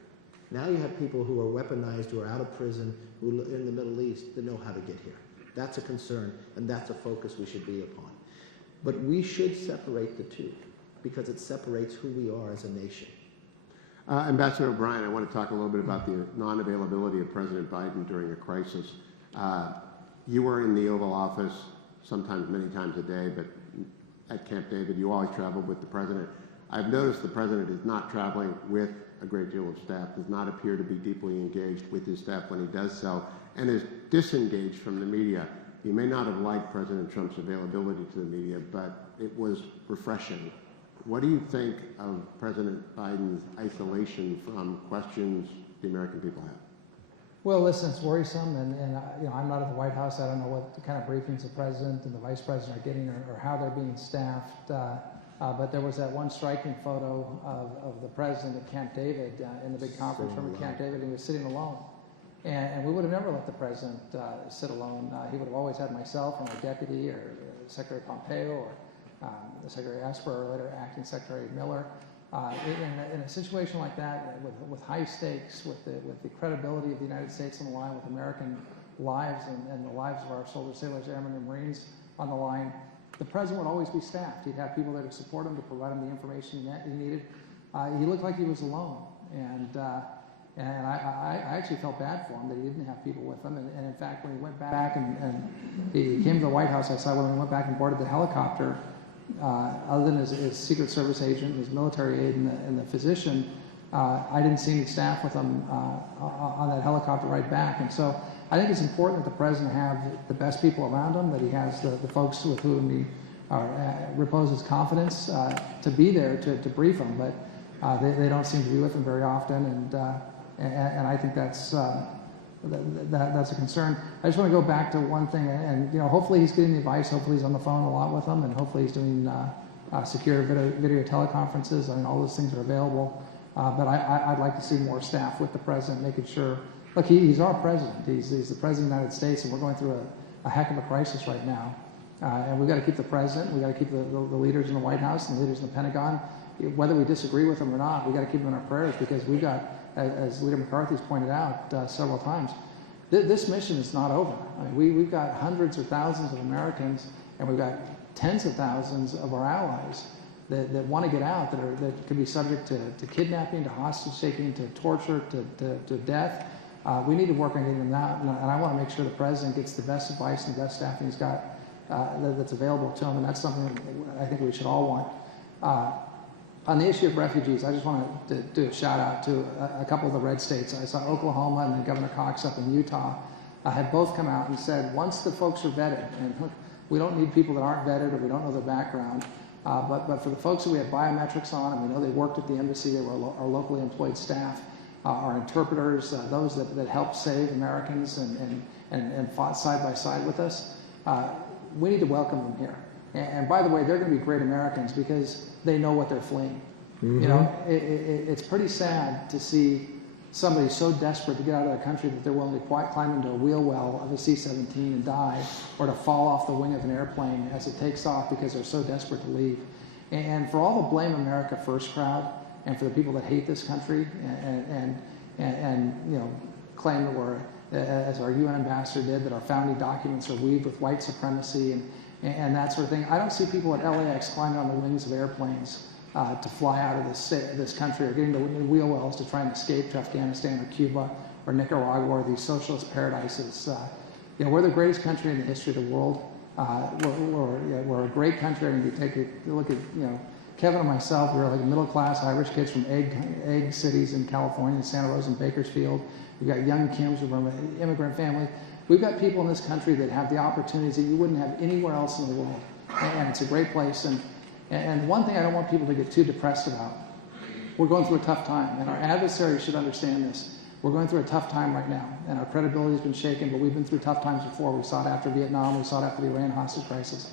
Now you have people who are weaponized, who are out of prison, who are in the Middle East, that know how to get here. That's a concern, and that's a focus we should be upon. But we should separate the 2, because it separates who we are as a nation. Ambassador O'Brien, I want to talk a little bit about the non-availability of President Biden during a crisis. You were in the Oval Office sometimes many times a day, but at Camp David, you always traveled with the president. I've noticed the president is not traveling with a great deal of staff, does not appear to be deeply engaged with his staff when he does so, and is disengaged from the media. You may not have liked President Trump's availability to the media, but it was refreshing What do you think of President Biden's isolation from questions the American people have? Well, listen, it's worrisome, and you know, I'm not at the White House. I don't know what kind of briefings the president and the vice president are getting, or how they're being staffed. But there was that one striking photo of the president at Camp David in the big conference room at Camp David. He was sitting alone, and we would have never let the president sit alone. He would have always had myself or my deputy, or Secretary Pompeo, or Secretary Esper, or later Acting Secretary Miller. In a situation like that, with high stakes, with the credibility of the United States on the line, with American lives and the lives of our soldiers, sailors, airmen, and Marines on the line, the president would always be staffed. He'd have people there to support him, to provide him the information he needed. He looked like he was alone, and I actually felt bad for him that he didn't have people with him. And in fact, when he went back and he came to the White House, I saw when he went back and boarded the helicopter, other than his Secret Service agent, his military aide, and the physician, I didn't see any staff with him on that helicopter ride back. And so I think it's important that the president have the best people around him, that he has the folks with whom he reposes confidence to be there to brief him. But they don't seem to be with him very often, and I think that's a concern. I just want to go back to one thing, and you know, hopefully he's getting the advice. Hopefully he's on the phone a lot with them, and hopefully he's doing secure video teleconferences. I mean, all those things are available. But I'd like to see more staff with the president, making sure. Look, he's our president. He's the president of the United States, and we're going through a heck of a crisis right now. And we've got to keep the president. We've got to keep the leaders in the White House and the leaders in the Pentagon. Whether we disagree with them or not, we've got to keep them in our prayers, because we've got, as Leader McCarthy's pointed out several times, this mission is not over. I mean, we've got hundreds or thousands of Americans, and we've got tens of thousands of our allies that want to get out, that could be subject to kidnapping, to hostage taking, to torture, to death. We need to work on getting them out, and I want to make sure the president gets the best advice and the best staffing he's got that's available to him, and that's something I think we should all want. On the issue of refugees, I just want to do a shout out to a couple of the red states. I saw Oklahoma and then Governor Cox up in Utah have both come out and said, once the folks are vetted, and look, we don't need people that aren't vetted or we don't know their background, but for the folks that we have biometrics on, and we know they worked at the embassy, they were our locally employed staff, our interpreters, those that helped save Americans and fought side by side with us, we need to welcome them here. And by the way, they're going to be great Americans because they know what they're fleeing. Mm-hmm. You know, it's pretty sad to see somebody so desperate to get out of their country that they're willing to climb into a wheel well of a C-17 and die, or to fall off the wing of an airplane as it takes off because they're so desperate to leave. And for all the Blame America First crowd, and for the people that hate this country and you know, claim that we're, as our UN ambassador did, that our founding documents are weaved with white supremacy and that sort of thing. I don't see people at LAX climbing on the wings of airplanes to fly out of this country, or getting to wheel wells to try and escape to Afghanistan or Cuba or Nicaragua or these socialist paradises. You know, we're the greatest country in the history of the world. We're a great country. I mean, you take a look at, you know, Kevin and myself, we're like middle-class Irish kids from egg cities in California, Santa Rosa and Bakersfield. We've got young Kims from an immigrant family. We've got people in this country that have the opportunities that you wouldn't have anywhere else in the world. And it's a great place. And one thing I don't want people to get too depressed about, we're going through a tough time, and our adversaries should understand this. We're going through a tough time right now, and our credibility has been shaken, but we've been through tough times before. We saw it after Vietnam, we saw it after the Iran hostage crisis.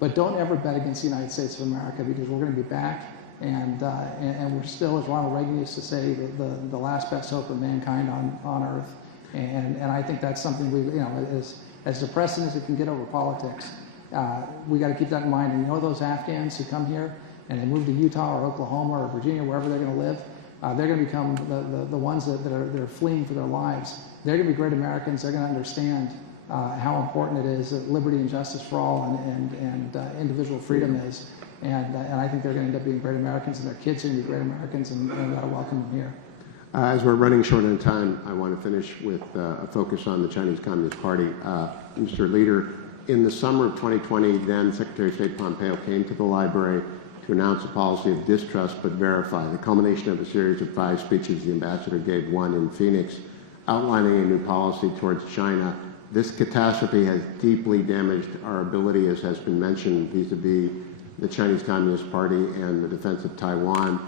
But don't ever bet against the United States of America, because we're going to be back, and we're still, as Ronald Reagan used to say, the last best hope of mankind on Earth. And I think that's something we, you know, as depressing as it can get over politics, we got to keep that in mind. And you know, those Afghans who come here and they move to Utah or Oklahoma or Virginia, wherever they're going to live, they're going to become the ones that are fleeing for their lives. They're going to be great Americans. They're going to understand how important it is that liberty and justice for all and individual freedom is. And I think they're going to end up being great Americans, and their kids are going to be great Americans, and we got to welcome them here. As we're running short on time, I want to finish with a focus on the Chinese Communist Party. Mr. Leader, in the summer of 2020, then Secretary of State Pompeo came to the library to announce a policy of distrust but verify, the culmination of a series of 5 speeches the ambassador gave, one in Phoenix, outlining a new policy towards China. This catastrophe has deeply damaged our ability, as has been mentioned, vis-a-vis the Chinese Communist Party and the defense of Taiwan.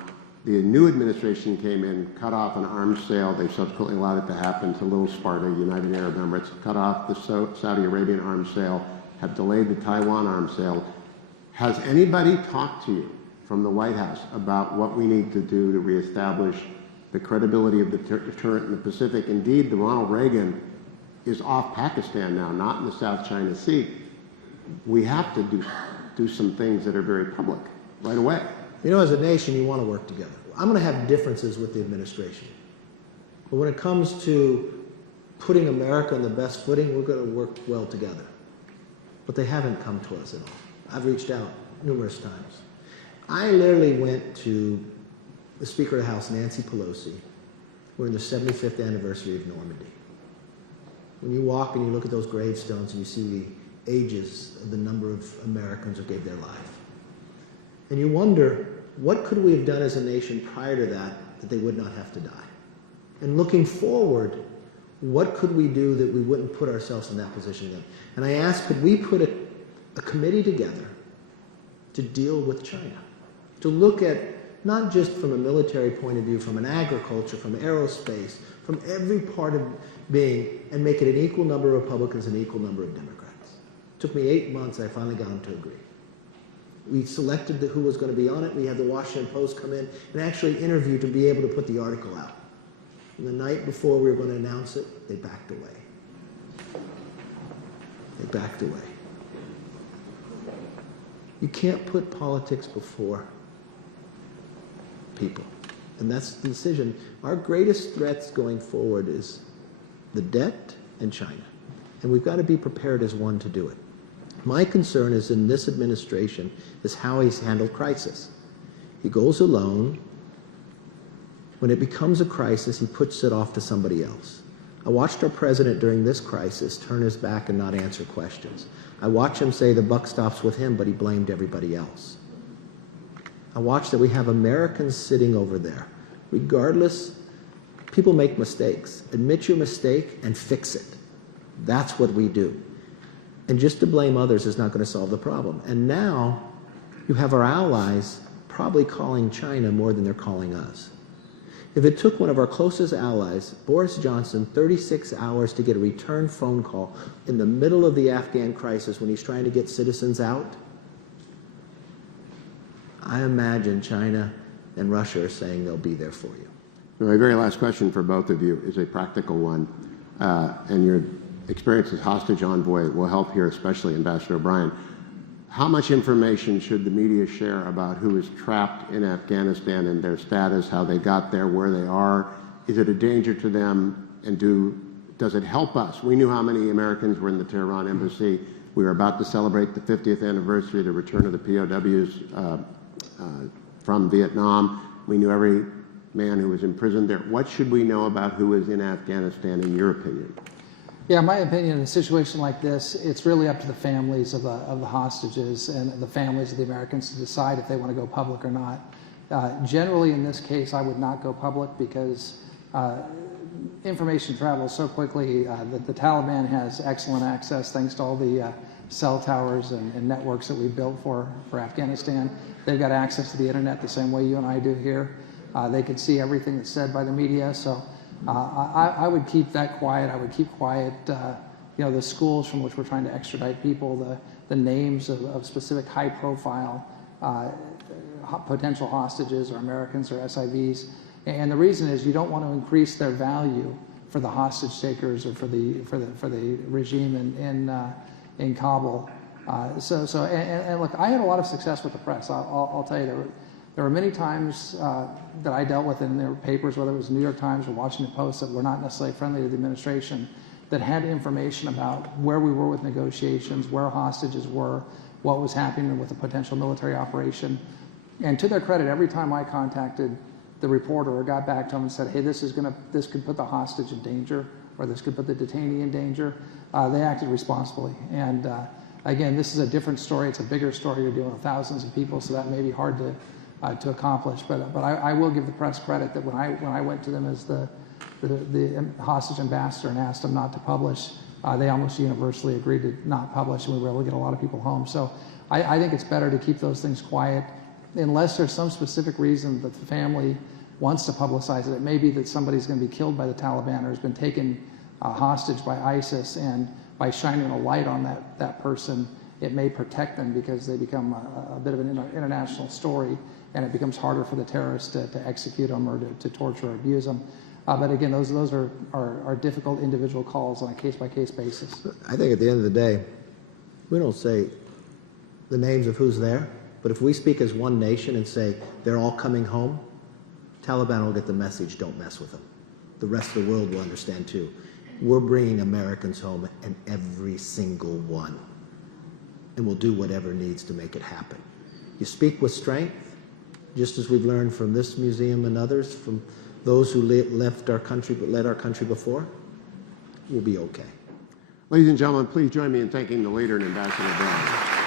The new administration came in, cut off an arms sale. They subsequently allowed it to happen to Little Sparta, United Arab Emirates, cut off the Saudi Arabian arms sale, have delayed the Taiwan arms sale. Has anybody talked to you from the White House about what we need to do to reestablish the credibility of the deterrent in the Pacific? Indeed, the Ronald Reagan is off Pakistan now, not in the South China Sea. We have to do some things that are very public right away. You know, as a nation, you want to work together. I'm going to have differences with the administration. But when it comes to putting America on the best footing, we're going to work well together. But they haven't come to us at all. I've reached out numerous times. I literally went to the Speaker of the House, Nancy Pelosi. We're in the 75th anniversary of Normandy. When you walk and you look at those gravestones and you see the ages of the number of Americans who gave their life, and you wonder, what could we have done as a nation prior to that they would not have to die? And looking forward, what could we do that we wouldn't put ourselves in that position again? And I asked, could we put a committee together to deal with China? To look at, not just from a military point of view, from an agriculture, from aerospace, from every part of being, and make it an equal number of Republicans and an equal number of Democrats. It took me 8 months, I finally got them to agree. We selected who was going to be on it. We had the Washington Post come in and actually interview to be able to put the article out. And the night before we were going to announce it, they backed away. They backed away. You can't put politics before people. And that's the decision. Our greatest threats going forward is the debt and China. And we've got to be prepared as one to do it. My concern is in this administration is how he's handled crisis. He goes alone. When it becomes a crisis, he puts it off to somebody else. I watched our president during this crisis turn his back and not answer questions. I watched him say the buck stops with him, but he blamed everybody else. I watched that we have Americans sitting over there. Regardless, people make mistakes. Admit your mistake and fix it. That's what we do. And just to blame others is not going to solve the problem. And now you have our allies probably calling China more than they're calling us. If it took one of our closest allies, Boris Johnson, 36 hours to get a return phone call in the middle of the Afghan crisis when he's trying to get citizens out, I imagine China and Russia are saying they'll be there for you. My very last question for both of you is a practical one, and your experience as hostage envoy will help here, especially Ambassador O'Brien. How much information should the media share about who is trapped in Afghanistan and their status, how they got there, where they are? Is it a danger to them, and does it help us? We knew how many Americans were in the Tehran embassy. We were about to celebrate the 50th anniversary of the return of the POWs from Vietnam. We knew every man who was imprisoned there. What should we know about who is in Afghanistan, in your opinion? Yeah, my opinion, in a situation like this, it's really up to the families of the hostages and the families of the Americans to decide if they want to go public or not. Generally, in this case, I would not go public because information travels so quickly. The Taliban has excellent access thanks to all the cell towers and networks that we built for Afghanistan. They've got access to the internet the same way you and I do here. They can see everything that's said by the media. So I would keep that quiet. I would keep quiet, the schools from which we're trying to extradite people, the names of specific high-profile potential hostages or Americans or SIVs. And the reason is you don't want to increase their value for the hostage takers or for the regime in Kabul. And look, I had a lot of success with the press. I'll tell you, there were many times that I dealt with in their papers, whether it was New York Times or Washington Post, that were not necessarily friendly to the administration, that had information about where we were with negotiations, where hostages were, what was happening with a potential military operation. And to their credit, every time I contacted the reporter or got back to them and said, hey, this could put the hostage in danger, or this could put the detainee in danger, they acted responsibly. And again, this is a different story. It's a bigger story. You're dealing with thousands of people, so that may be hard to accomplish. But I will give the press credit that when I went to them as the hostage ambassador and asked them not to publish, they almost universally agreed to not publish, and we were able to get a lot of people home. So I think it's better to keep those things quiet unless there's some specific reason that the family wants to publicize it. It may be that somebody's going to be killed by the Taliban or has been taken hostage by ISIS, and by shining a light on that person, it may protect them because they become a bit of an international story, and it becomes harder for the terrorists to execute them or to torture or abuse them. But again, those are difficult individual calls on a case-by-case basis. I think at the end of the day, we don't say the names of who's there, but if we speak as one nation and say they're all coming home, Taliban will get the message, don't mess with them. The rest of the world will understand too. We're bringing Americans home, and every single one. And we'll do whatever needs to make it happen. You speak with strength, just as we've learned from this museum and others, from those who left our country but led our country before, we'll be okay. Ladies and gentlemen, please join me in thanking the leader and Ambassador Brown.